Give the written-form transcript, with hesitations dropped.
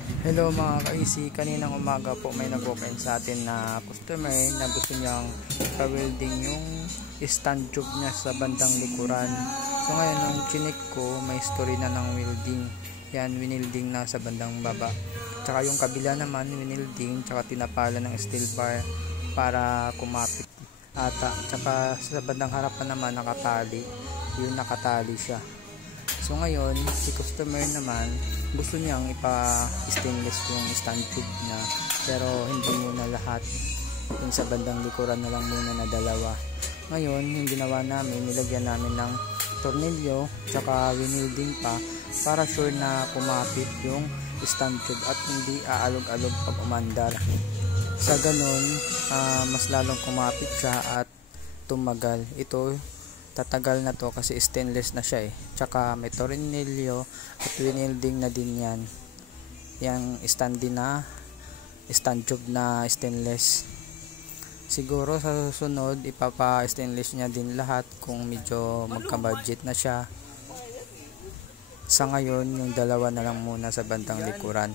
Hello mga ka-easy, kaninang umaga po may nag-open sa atin na customer na gusto niyang pa-welding yung stand tube niya sa bandang likuran. So ngayon nung chinik ko, may story na ng welding. Yan, winilding na sa bandang baba. Tsaka yung kabila naman, winilding, tsaka tinapala ng steel bar para kumapit ata. Tsaka sa bandang harapan naman nakatali, yung nakatali siya. So ngayon, si customer naman gusto niyang ipa-stainless yung stand tube niya, pero hindi muna lahat, yung sa bandang likuran na lang muna na dalawa. Ngayon, yung ginawa namin, nilagyan namin ng tornilyo tsaka winilding pa para sure na kumapit yung stand tube at hindi aalog-alog pag umandar. Sa ganun, mas lalong kumapit siya at tumagal. Ito tatagal na to kasi stainless na siya tsaka may tornilyo at winilding na din yan, yung stand tube na stainless. Siguro sa susunod ipapa stainless niya din lahat kung medyo magka budget na siya. Sa ngayon yung dalawa na lang muna sa bandang likuran.